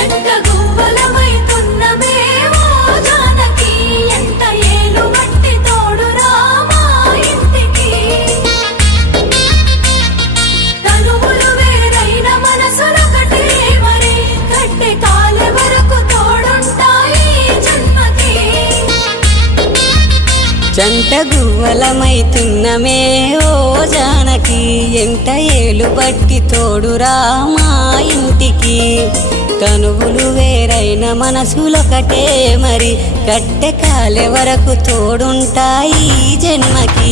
జంట గువ్వలమైతున్నమే ఓ జానకి ఎంత ఏలు బట్టి తోడురా మా ఇంటికి తనువులు వేరైన మనసులొకటే మరి కట్టె కాలే వరకు తోడుంటాయి జన్మకి జంట గువ్వలమైతున్నమే ఓ జానకి ఎంత ఏలు బట్టి తోడురా మా ఇంటికి తనువులు వేరైన మనసులొకటే మరి కట్టె కాలే వరకు తోడుంటాయి జన్మకి